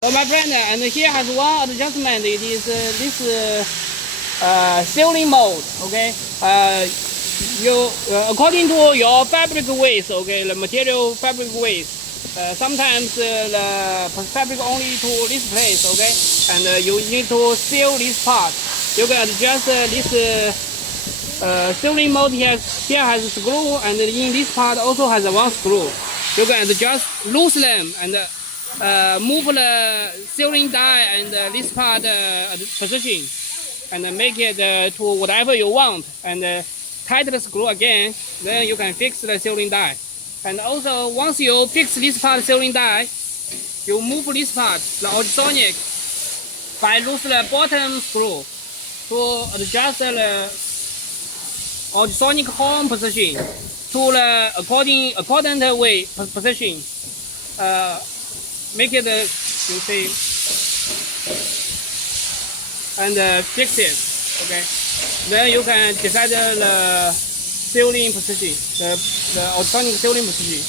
So my friend, and here has one adjustment. It is this sealing mold. Okay, you according to your fabric width. Okay, the material fabric width. Sometimes the fabric only to this place. Okay, and you need to seal this part. You can adjust this sealing mold here has a screw, and in this part also has one screw. You can adjust loose them and move the sealing die and this part position and make it to whatever you want and tighten the screw again. Then you can fix the sealing die. And also once you fix this part sealing die, you move this part, the ultrasonic, by loose the bottom screw to adjust the ultrasonic horn position to the accordant way position. Make it you see and fix it. Okay, then you can decide the sealing position, the ultrasonic sealing position.